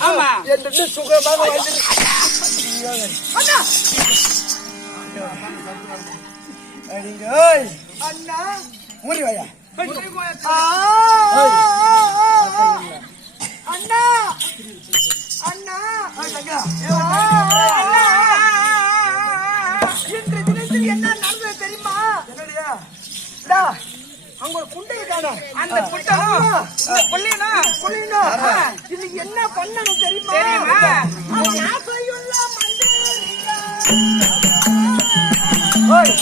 ஆமா. என்று சுகமாக அண்ணா. மூடி வாயா. அண்ணா. அண்ணா. இன்று தினத்தில் என்ன நடந்தது தெரியுமா? என்னடியா? அங்க ஒரு குண்டையை காணோம் அந்த குள்ளையனா குள்ளையனா இது என்ன பண்ணணும் தெரியுமா? தெரியுமா? அவன் ஆசையுள்ள மண்டேரியா ஓய்.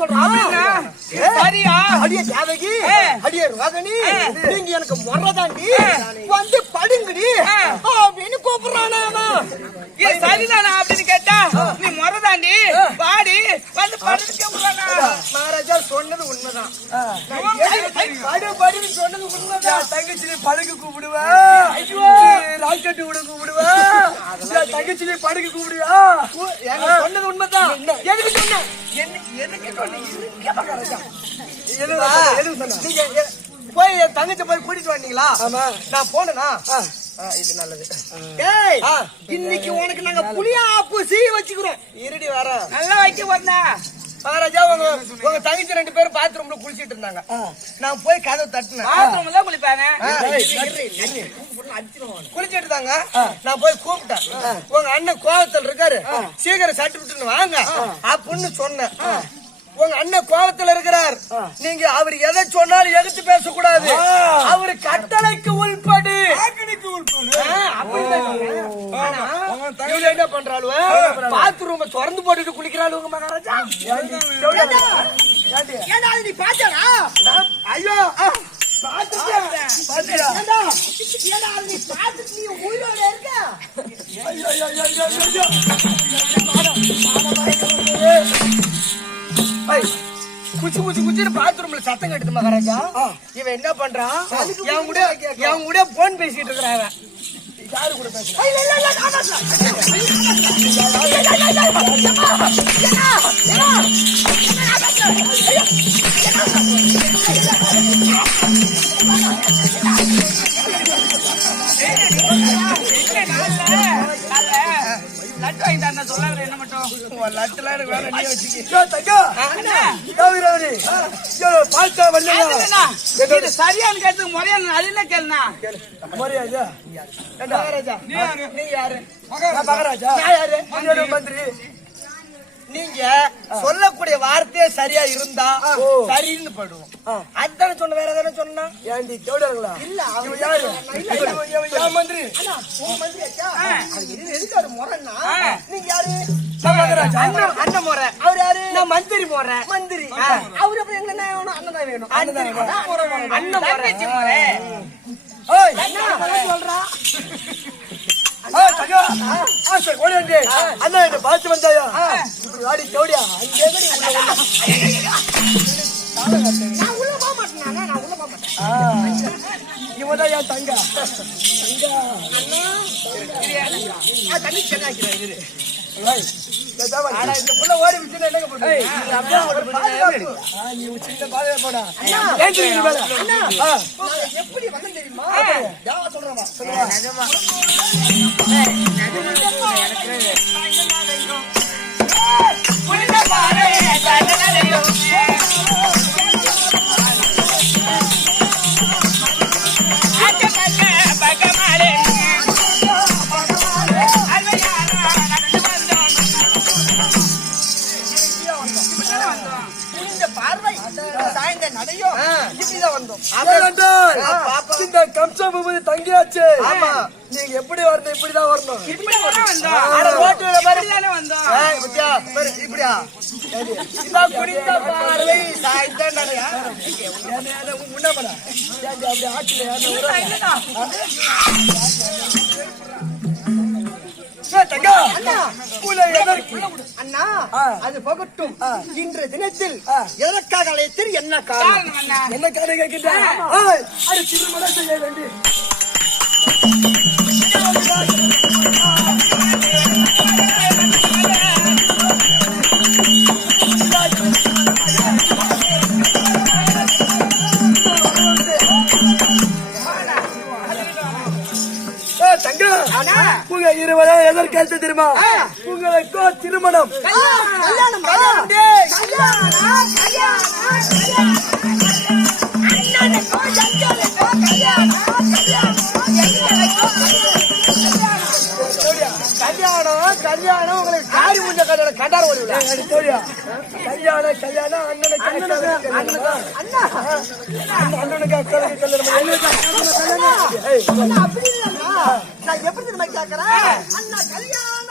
சொல்றான். சரியா? அடியே தேவகி. அடியே ரோகணி ஏ. நீங்க எனக்கு முறதாண்டி. வந்து படுங்கடி. அப்படின்னு கூப்பிடுறானா சரிதானா அப்படின்னு கேட்டா நீ முறதாண்டி வாடி வந்து படுக்க முடியாதா மகாராஜா சொன்னது உண்மைதான். படு படுன்னு சொன்னது உண்மைதான். தங்கச்சி படுக்க கூப்பிடுவா. ஐயோ. ராக்கெட்டு விட கூப்பிடுவா தங்கச்சி படுக்க கூப்பிடுவா சொன்னது உண்மைதான். எதுக்கு சொன்ன? எதுவும் சொன்னா, போய் என் தங்கச்சி போய் கூட்டிட்டு வந்தீங்களா ஆமா. நான் போனேனா? இது நல்லது. ஏய். இன்னைக்கு உனக்கு நாங்க புளியா பூசி வச்சுக்கிறோம். இருடி வர நல்லா வைக்க வந்தா மகாராஜா உங்க உங்க தங்கச்சி ரெண்டு பேரும் பாத்ரூம்ல குளிச்சிட்டு இருந்தாங்க. நான் போய் கதவை தட்டினேன். பாத்ரூம் தான் குளிப்பாங்க. குளிச்சிட்டு இருந்தாங்க. நான் போய் கூப்பிட்டேன். உங்க அண்ணன் கோவத்தில் இருக்காரு. சீக்கிரம் சட்டு விட்டுன்னு வாங்க அப்படின்னு சொன்னேன். உங்க அண்ணன் கோவத்துல இருக்கிறார். நீங்க அவர் எதை சொன்னாலும் எதிர்த்து பேசக்கூடாது. அவரு கட்டளைக்கு உள்படு. என்ன பண்றாளுவ? பாத்ரூம திறந்து போட்டுட்டு குளிக்கிறாளுங்க மகாராஜா? ஏண்டா? ஏண்டா, அது நீ பாத்தியாடா? ஐயோ பாத்துட்டு நீ குச்சி குச்சி குச்சின்னு பாத்ரூம்ல சத்தம் கட்டுது மகாராஜா. இவன் என்ன பண்றான் என் கூட என் கூட போன் பேசிட்டு இருக்கிறான் அவன். யாரு கூட பேசுறான்? தந்தா சொல்லாத என்ன மட்டும் லட்டுலாம் எனக்கு வேணாம், நீயே வச்சுக்க. தங்கா. ஐயோ, பாத்தா என்னண்ணா? இது சரியானு கேட்டதுக்கு முறையான அது என்ன கேளுண்ணா மரியாதையா? ஏண்டா? மகாராஜா நீ யாரு? நீ மகாராஜா நான் யாரு மந்திரி நீங்க சொல்லக்கூடிய வார்த்தையே சரியா இருந்தா. சரின்னு படுவோம் அதான சொன்ன வேற எதான சொன்னா ஏண்டி தேவடாங்களா இல்ல அவன் யாரு யார் மந்திரி அண்ணா, உங்க மந்திரி ஆச்சா? அது எது- எதுக்கு அவரு முறைன்னா? நீங்க யாரு? அண்ணன் அண்ணன் முறை. அவர் யாரு? நான் மந்திரி முறை. மந்திரி. அவரு அப்புறம் எங்க வேணும்? அண்ணன் தான் வேணும். முறை. அண்ணன் முறை. சொல்றா. ஏய், தங்கா. ஆ, சரி, ஓடியாண்டி. அண்ணா என்னை பார்த்து வந்தாயா இப்படி வாடி தேவடியா அங்கே. நான் உள்ள போக மாட்டேன் நான் உள்ள போக மாட்டேன். இவன்தான் என் தங்கா. தண்ணி சென்னாக்கிறேன், இரு. இந்த இந்த கம்ச பூபதி தங்கியாச்சு. ஆமா. நீங்க எப்படி வரணும் இப்படிதான் வரணும். இப்படியா? குடித்த பார்வை சாய்ந்த நடையா அப்படி தங்கா. அண்ணா. அது போகட்டும். இன்று தினத்தில். எதற்காக அழைத்தீர்? என்ன காரணம்? காரணம் என்ன? என்ன கதை கேட்கின்ற? ஏய், அது திருமணம் செய்ய வேண்டி உங்க இருவரும் எதற்கு அழைத்து தெரியுமா உங்களுக்கோ திருமணம். கல்யாணம். கல்யாணம் உங்களுக்கு காரி முஞ்ச கல்யாணம் கண்டார ஓடி விட ஏய், தோழியா, கல்யாணம் கல்யாணம் அண்ணனுக்கு கல்யாணம். அண்ணனுக்கு. நான் எப்படி தெரியுமா கேட்கிறேன் அண்ணா கல்யாணம்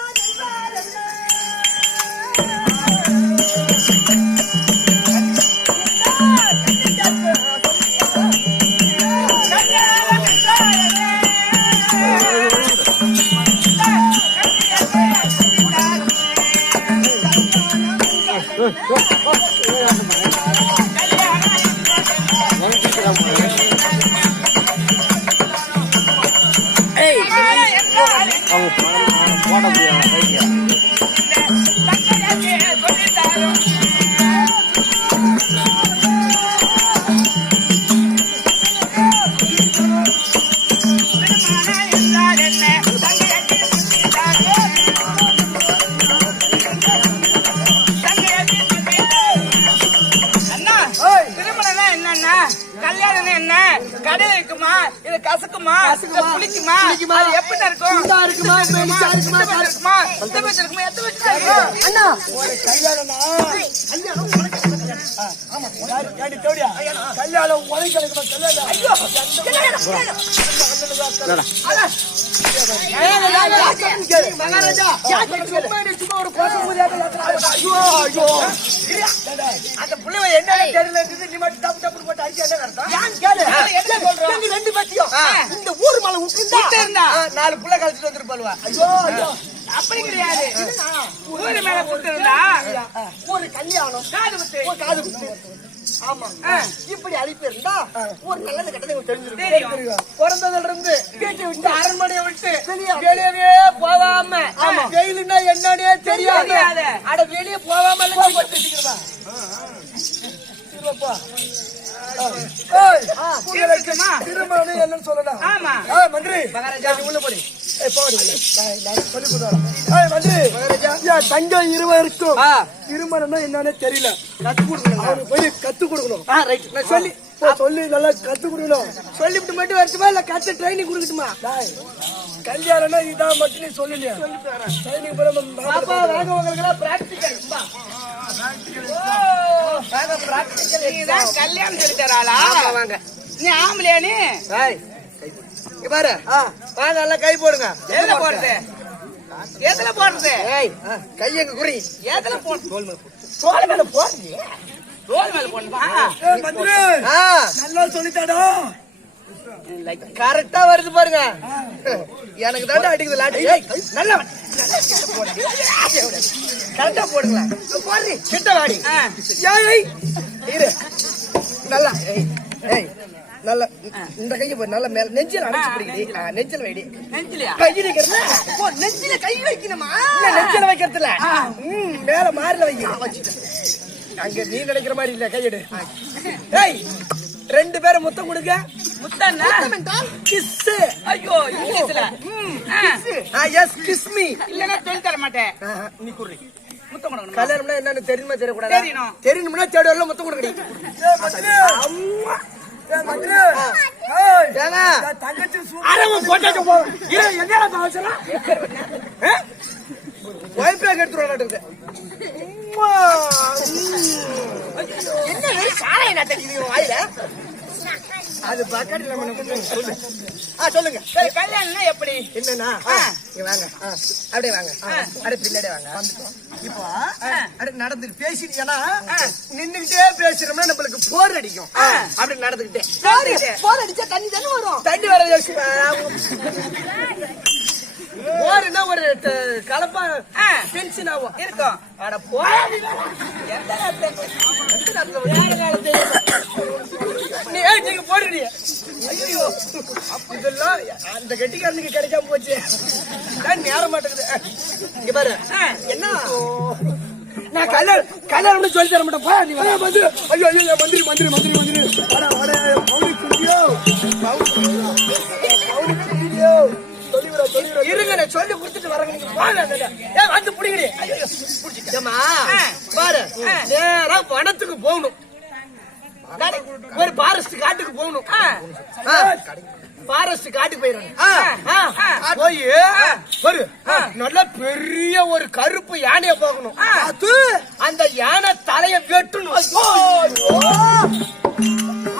அந்த என்ன தெரியல நீ மட்டும் போட்டு அடிச்சு என்ன ரெண்டு பத்தியும் இந்த ஊர் மலை விட்டுருந்தா விட்டிருந்தா. நாலு புள்ள கழிச்சிட்டு வந்துருப்பாளுவா ஐயோ ஐயோ அப்படி கிடையாது ஊரு மேல புத்திருந்தா ஒரு கல்யாணம் காது குத்து ஒரு காது இப்படி அழிப்பு இருந்தா ஒரு நல்லது கெட்டது தெரிஞ்சிருக்கும். பிறந்ததுல இருந்து வீட்டை. விட்டு அரண்மனையை விட்டு வெளிய. வெளியவே போகாம. ஆமா. ஜெயிலுன்னா என்னன்னே தெரியாத. அட வெளியே போகாம? திருமணம் என்னன்னு ஏய், மந்திரி. உள்ள போடு. ஏய், போடி உள்ள. நான் நான் சொல்லிக் கொடுக்குறேன். ஏய், மந்திரி என் தங்க இருவருக்கும் திருமணம்னா என்னன்னே தெரியல கத்து கொடுக்கணும் போய் கத்து கொடுக்கணும் சொல்லி சொல்லி நல்லா கத்து கொடுக்கணும். சொல்லிவிட்டு மட்டும் வரட்டுமா? இல்ல கத்து ட்ரைனிங் கொடுக்கட்டுமா? கல்யாணம்னா இதான் மட்டும் நீ சொல்லலையா ட்ரைனிங் பிராக்டிக்கல் கல்யாணம் சொல்லி தராளா? வாங்க. நீ ஆம்பளையா நீ? ஏய் இங்க பாரு. வாங்க நல்லா கை போடுங்க. எதுல போடுறது? எதுல போடுறது? ஏய் கை எங்க குறி? எதுல போடுறது? தோல் மேல ரோல் மேல போடணுமா? ஏய், மந்திரி ஆ. நல்லா சொல்லித்தாடா. கரெக்டா வருது பாருங்க. எனக்கு தாண்டா அடிக்குது லாட்டி. ஏய், நல்லா கரெக்டா போடுங்களா? போடுறி கிட்ட வாடி. ஏய் ஏய். இரு. நல்லா. ஏய் ஏய். நல்ல இந்த கையை போய் நல்ல மேல நெஞ்சில அடைச்சு பிடிக்கடி ஆ, நெஞ்சில வைடி. நெஞ்சிலியா? கை வைக்கிறதுல ஓ நெஞ்சில கை வைக்கணுமா? இல்ல நெஞ்சில வைக்கிறதுல. ம், மேல மாறில வைக்க. அங்க நீ நினைக்கிற மாதிரி இல்ல கையெடு ஏய் ரெண்டு பேரும் முத்தம் கொடுங்க முத்தண்ணா கிஸ் ஐயோ இங்கிலீஷ்ல. ஆ, எஸ் கிஸ் மீ இல்லன்னா சொல்லி தர மாட்டேன். நீ குடுறி முத்தம் கல்யாணம்னா என்னன்னு தெரியுமா தெரியக்கூடாது? தெரியணும். தெரியணும்னா தேடி வரல முத்தம் மந்திரி. அம்மா. என்ன சாலை என்ன வெறும் வாயில? அது பக்கத்துல நம்ம சொல்லு. சொல்லுங்க. கல்யாணம்னா எப்படி? என்னன்னா. இங்க வாங்க. அப்படியே வாங்க. அப்படியே பின்னாடி வாங்க. இப்போ அப்படியே நடந்து பேசிட்டீங்கன்னா நின்னுகிட்டே பேசுறோம்னா நம்மளுக்கு போர் அடிக்கும். அப்படி நடந்துகிட்டே. போர் அடிச்சா தண்ணி தானே வரும். தண்ணி வர யோசிப்பா போர்னா ஒரு கலப்பா ஆ. டென்ஷன் ஆகும் இருக்கும். அட போடா நீ. எந்த நேரத்துல எந்த நேரத்துல வேற காலத்துல நீ நீங்க போடுறீ ஐயோ இதெல்லாம் அந்த கெட்டிக்காரனுக்கு கிடைக்காம போச்சு. நான் நேரம் மாட்டேங்குது? இங்க பாரு. என்ன? நான் கல்யாணம் கல்யாணம்னு சொல்லி தர மாட்டேன். போ நீ வா. வந்து ஐயோ ஐயோ மந்திரி மந்திரி மந்திரி மந்திரி. அட, அட, மௌலி குண்டியோ. இருங்க நான் சொல்லி கொடுத்துட்டு வரேங்க. நீங்க வாங்க அந்த இடம். ஏய் வந்து புடிங்கடி. ஐயோ ஏம்மா பாரு நேரா வனத்துக்கு போகணும். ஒரு ஃபாரஸ்ட் காட்டுக்கு போகணும். ஃபாரஸ்ட் காட்டுக்கு போயிடணும். போய் ஒரு நல்ல பெரிய ஒரு கருப்பு யானைய போகணும் அது அந்த யானை தலைய வெட்டணும்.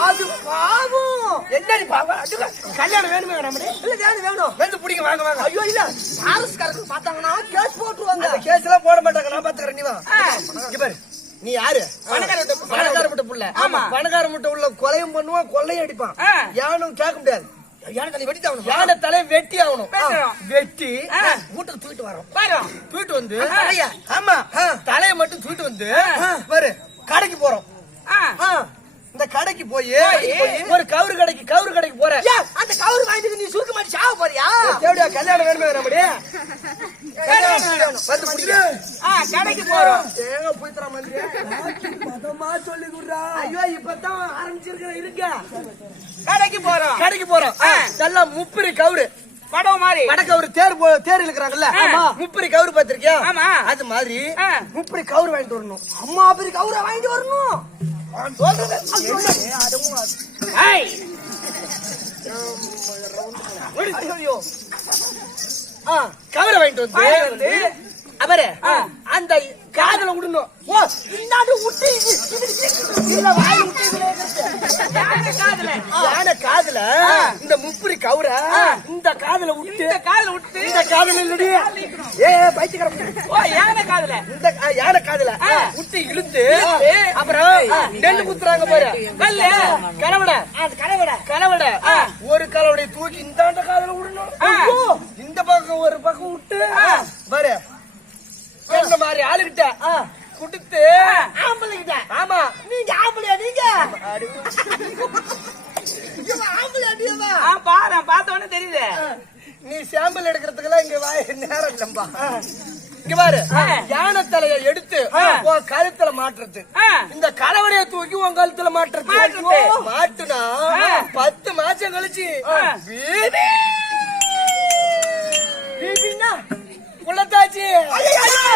அது பாவம். என்னடி அதுக்கு கல்யாணம் வேணுமே நம்ம இல்ல வேணும் வேணும். வந்து பிடிங்க வாங்க வாங்க. ஐயோ இல்ல. பாரஸ்காரருக்கு பார்த்தாங்கன்னா கேஸ் போட்டுருவாங்க. கேஸ் எல்லாம் போட மாட்டாங்க. நான் பாத்துக்கிறேன் நீ வா. பாரு. நீ யாரு? பணக்கார முட்டை புள்ள. ஆமா. பணக்கார முட்டை உள்ள கொலையும் பண்ணுவான் கொள்ளையும் அடிப்பான். யானும் கேட்க முடியாது. யானை தலை வெட்டி ஆகணும் வெட்டி. வீட்டுக்கு தூக்கிட்டு வரோம். தூக்கிட்டு வந்து ஆமா தலையை மட்டும் தூக்கிட்டு வந்து பாரு கடைக்கு போறோம். இந்த கடைக்கு போய் ஒரு கவுரு கடைக்கு கவுரு கடைக்கு போற. அந்த கவுரு வாங்கிட்டு நீ சுருக்க மாட்டி சாவ போறியா? எப்படியா கல்யாணம் வேணுமே வேணும். வந்து பிடிக்க. கடைக்கு போறோம். ஏங்க பதமா சொல்லி கொடுறா. ஐயோ இப்பதான் ஆரம்பிச்சிருக்கிற இருங்க கடைக்கு போறோம். கடைக்கு போறோம். நல்லா முப்பிரி கவுரு. படம் மாதிரி. வடக்க ஒரு தேர் தேர் இழுக்கிறாங்கல்ல? ஆமா. முப்பிரி கவுரு பாத்திருக்கியா ஆமா. அது மாதிரி. முப்பிரி கவுரு வாங்கிட்டு வரணும். அம்மா அப்படி கவுரை வாங்கிட்டு வரணும். கவரை வாங்கிட்டு வந்து, அவரு அந்த காதுல விடணும். ஓ இந்தாண்டு விட்டு இதுல வாய் விட்டு காதுல? யானை காதுல? இந்த முப்பிரி கவுர இந்த காதுல விட்டு இந்த காதுல விட்டு இந்த காதுல இல்லடி ஏ பைத்தியக்கார ஓ யானை காதுல? இந்த யானை காதுல. விட்டு இழுத்து அப்புறம் நெல்லு குத்துறாங்க பாரு. கல்லு. கலவட. கலவட. கலவட. ஒரு கலவடை தூக்கி இந்தாண்ட காதுல விடணும். இந்த பக்கம் ஒரு பக்கம் விட்டு பாரு. என்ன மாதிரி ஆளுகிட்ட குடுத்து. ஆம்பளைகிட்ட. ஆமா. நீங்க ஆம்பளையா நீங்க? பாரு பார்த்த உடனே தெரியுது. நீ சாம்பிள் எடுக்கிறதுக்கெல்லாம் இங்க வாய நேரம் இல்லம்பா. இங்க பாரு. யானை தலைய எடுத்து உன் கழுத்துல மாட்டுறது. இந்த கலவடைய தூக்கி உன் கழுத்துல மாட்டுறது. மாட்டுனா பத்து மாசம் கழிச்சு பேபி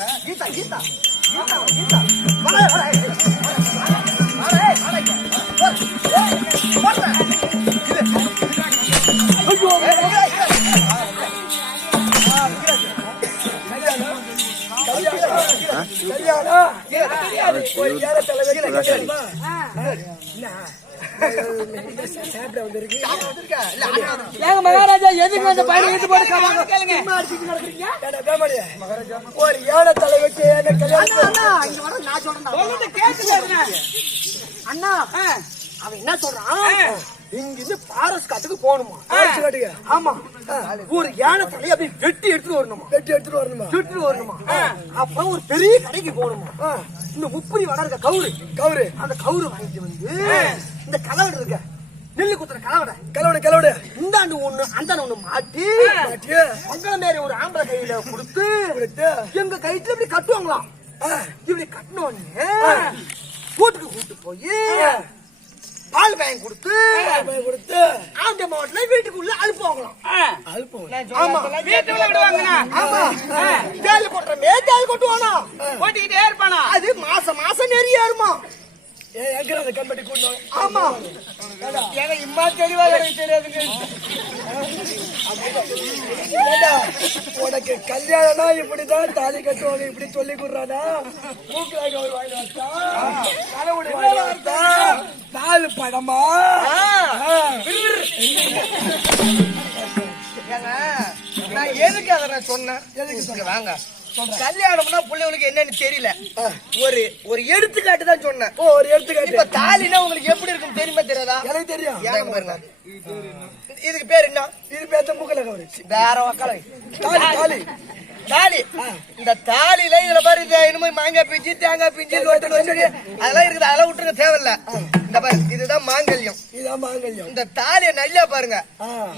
கீதா கீதா கீதா கீதா வர வர வர வர வர ஐயோ கல்யாணம் கல்யாணம் கல்யாணம் சாப்பிட வந்திருக்கு ஏங்க மகாராஜா எதுக்கு பையனை போட்டு காவாங்க? கேளுங்க. பேமாடி. ஒரு ஏழை தலை என்ன கல்யாணம். அண்ணா ஆ, அவன் என்ன சொல்றான் ஆ. இங்க இருந்து பாரஸ் காட்டுக்கு போகணுமா? ஆச்சு காட்டுங்க. ஆமா. ஒரு யானை தலையை அப்படியே வெட்டி எடுத்துட்டு வரணுமா? வெட்டி எடுத்துட்டு வரணுமா? எடுத்துட்டு வரணுமா? அப்ப ஒரு பெரிய கடைக்கு போகணுமா? இந்த முப்பரி வடை இருக்க கவுரு. கவுரு. அந்த கவுரு வாங்கிட்டு வந்து இந்த கலவடை இருக்க நெல்லு குத்துற கலவடை. கலவடு கலவடு. இந்தாண்டு ஒண்ணு அந்த ஒண்ணு மாட்டி மாட்டியே உங்களை மாரி ஒரு ஆம்பளை கையில கொடுத்து எங்க கைட்டுல இப்படி கட்டுவாங்களாம். இப்படி கட்டின உடனே வீட்டுக்கு கூட்டு போய் பால் வாங்கி கொடுத்து போய் கொடுத்து ஆண்ட மாவட்டத்துல வீட்டுக்குள்ள அனுப்புவாங்களாம் ஆ. அல்பம் ஆமா. வீட்டுக்குள்ள விடுவாங்கண்ணா. ஆமா. தேல் கொட்டுறமே தேல் கொட்டுவானா? ஓட்டிக்கிட்டே இருப்பானா? அது மாசம் மாசம் நிறைய ஏறுமா ஏ எங்க அந்த கம்பெனி கூட்டணும் ஆமா. ஏங்க இம்மா தெளிவா எனக்கு தெரியாதுங்க. உனக்கு கல்யாணம்னா இப்படிதான் தாலி கட்டுவாங்க இப்படி சொல்லி கொடுறானா? நாலு படமா நான் எதுக்கு அதை நான் சொன்னேன்? எதுக்கு சொன்ன வாங்க. கல்யாணம்னா பிள்ளைங்களுக்கு என்னன்னு தெரியல. ஒரு ஒரு எடுத்துக்காட்டு தான் சொன்னேன். ஓ ஒரு எடுத்துக்காட்டு. இப்ப தாலினா உங்களுக்கு எப்படி இருக்கும் தெரியுமா தெரியாதா? எனக்கு தெரியும். இதுக்கு பேர் என்ன? இது பேத்த மூக்கல கவரு வேற வக்கலை தாலி தாலி. தாலி. இந்த தாலில இதுல பாரு இனிமே மாங்காய் பிஞ்சு தேங்காய் பிஞ்சு அதெல்லாம் இருக்குது. அதெல்லாம் விட்டுருங்க தேவையில்ல. இந்த பாரு இதுதான் மாங்கல்யம். இதான் மாங்கல்யம். இந்த தாலியை நல்லா பாருங்க.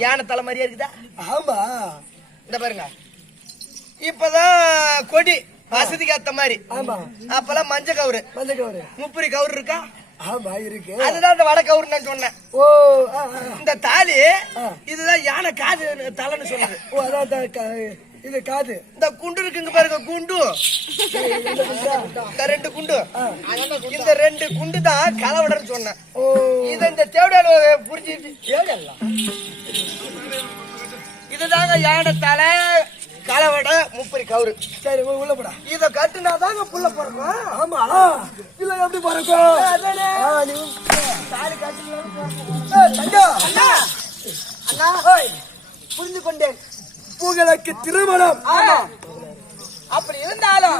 யானை தலை மாதிரியா இருக்குதா? ஆமா. இந்த பாருங்க. இப்பதான் கொடி வசதிக்கு ஏத்த மாதிரி. ஆமா. அப்பெல்லாம் மஞ்ச கவுரு. மஞ்சள் கவரு. முப்பரி கவுரு இருக்கா? அதுதான் இந்த வட கவுரு நான் சொன்னேன். ஓ. இந்த தாலி இதுதான் யானை காது தலைன்னு சொல்லுது ஓ அதான் அந்த இது காது. இந்த குண்டு இருக்குங்க பாருங்க குண்டு. இந்த ரெண்டு குண்டு. இந்த ரெண்டு குண்டு தான் கலவடன்னு சொன்னேன். ஓ. இத இந்த தேவடால புரிஞ்சுட்டு தேவடா இதுதாங்க யானை தலை. கலவடை முப்பரி கவுரு. சரி உள்ள போடா. இத கட்டுனாதாங்க புள்ள பிறக்கும். ஆமா. இல்ல எப்படி பறக்கும்? தாலி கட்டுனா தங்கா. ஏய், புரிந்து கொண்டேன் உங்களுக்கு திருமணம். ஆமா அப்படி இருந்தாலும்?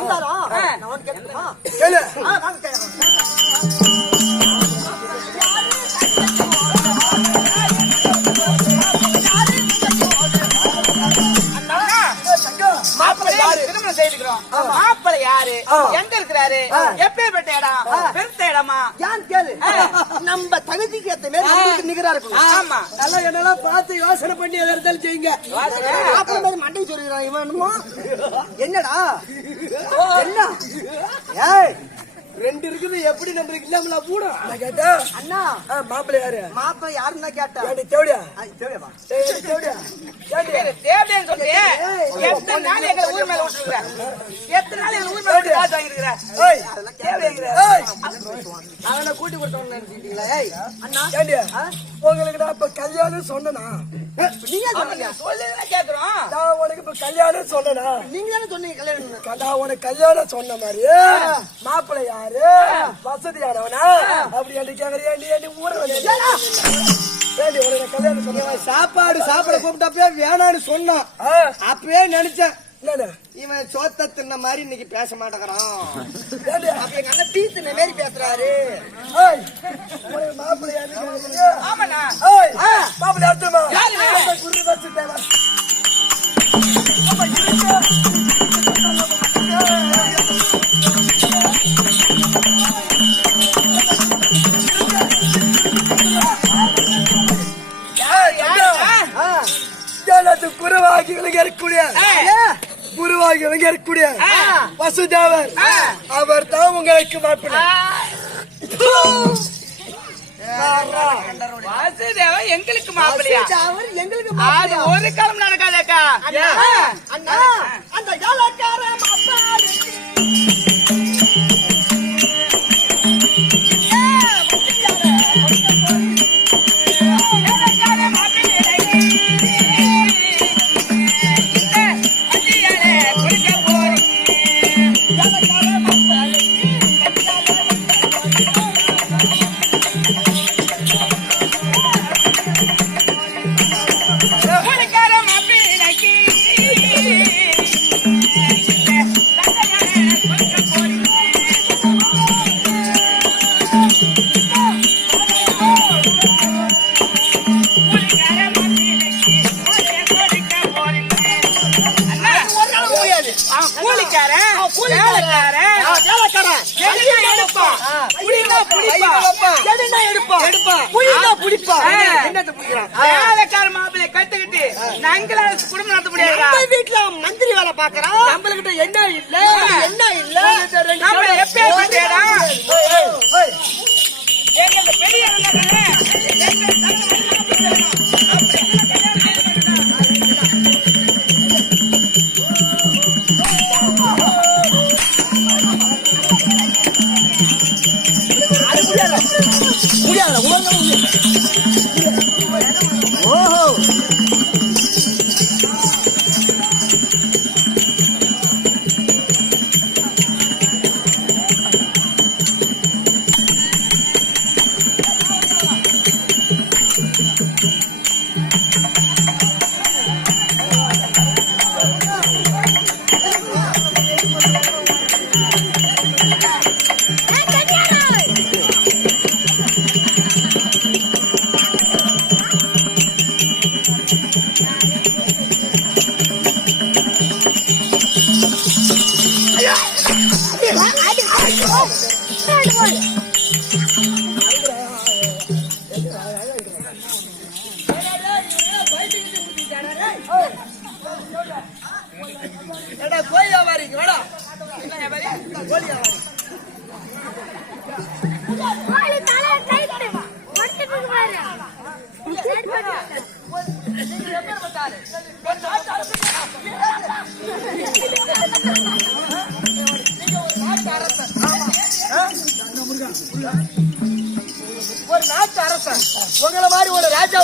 கேளு. செய்துக்கிறோம் மாப்பிள்ளை யாரு? எங்க இருக்கிறாரு? எப்பேற்பட்ட இடம்? பெருத்த இடமா? ஏன் கேளு? நம்ம தகுதிக்கு ஏத்த மாதிரி நம்மளுக்கு நிகரா இருக்கணும் ஆமா. நல்லா என்னெல்லாம் பார்த்து யோசனை பண்ணி எதை இருந்தாலும் செய்யுங்க. அப்புறம் மாதிரி மண்டை சொல்லிடுறான் இவன் என்னடா? என்ன? ஏய் ரெண்டு இருக்குது எப்படி நம்மளுக்கு இல்லாமல போடும் நான் கேட்டா அண்ணா. மாப்பிள்ளை யாரு? மாப்பிள்ளை யாருன்னா கேட்டா ஏண்டி தேவடியா? தேவடியா? சரி, தேவதைன்னு சொல்றியே. எத்தனை நாள் எங்களை ஊர் மேல விட்டுருக்குற? எத்தனை நாள் எங்களை ஊர் மேல விட்டு காசு வாங்கியிருக்கிற? ஏய் தேவைங்கிற. ஏய். அவனை கூட்டி கொடுத்தவங்க நினைச்சிட்டீங்களா? ஏய். அண்ணா. ஏண்டி உங்களுக்கு நான் இப்ப கல்யாணம் சொன்னனா? நீங்க சொன்னீங்க? சொல்லுதுன்னா கேக்குறோம். நான் உனக்கு இப்ப கல்யாணம் சொன்னனா? நீங்க தானே சொன்னீங்க கல்யாணம் நான் உனக்கு கல்யாணம் சொன்ன மாதிரி மாப்பிள்ளை யாரு? வசதியானவனா? அப்படி என்று கேக்குறியா நீ நீ சொன்ன சாப்பாடு சாப்பிட கூப்பிட்டப்பே வேணான்னு சொன்னான். அப்பவே நினைச்சேன். இவன் சோத்த தின்ன மாதிரி இன்னைக்கு பேச மாட்டேங்கிறான். அப்ப எங்க அண்ணன் பீ தின்ன மாதிரி பேசுறாரு. உனக்கு மாப்பிள்ளை யாரு வசுதேவர் அவர் தான் உங்களுக்கு மாப்பிள்ளை. வாசுதேவன் எங்களுக்கு மாப்பிள்ளையா? எங்களுக்கு அது மாப்பிள்ளையா? ஒரு காலம் நடக்காதக்கா அந்த ஏலக்கார வேலைக்கார மாப்பிள்ளை கத்துக்கிட்டு நங்களால குடும்பம் நடத்த முடியாதா? நம்ம வீட்டுல மந்திரி வேலை பாக்குறான் நம்மளுக்கிட்ட என்ன இல்ல? என்ன இல்ல? நம்ம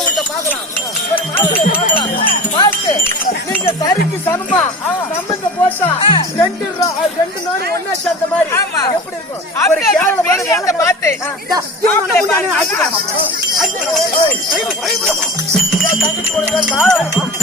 கிட்ட பாக்கலாம் ஒரு மாப்பிள்ளை பார்க்கலாம் பார்த்து நீங்க சரிக்கு சமமா சம்பந்த போட்டா ரெண்டு ரா- ரெண்டு நாடு ஒன்னா சேர்ந்த மாதிரி. எப்படி இருக்கும் ஒரு வேலை பார்த்து.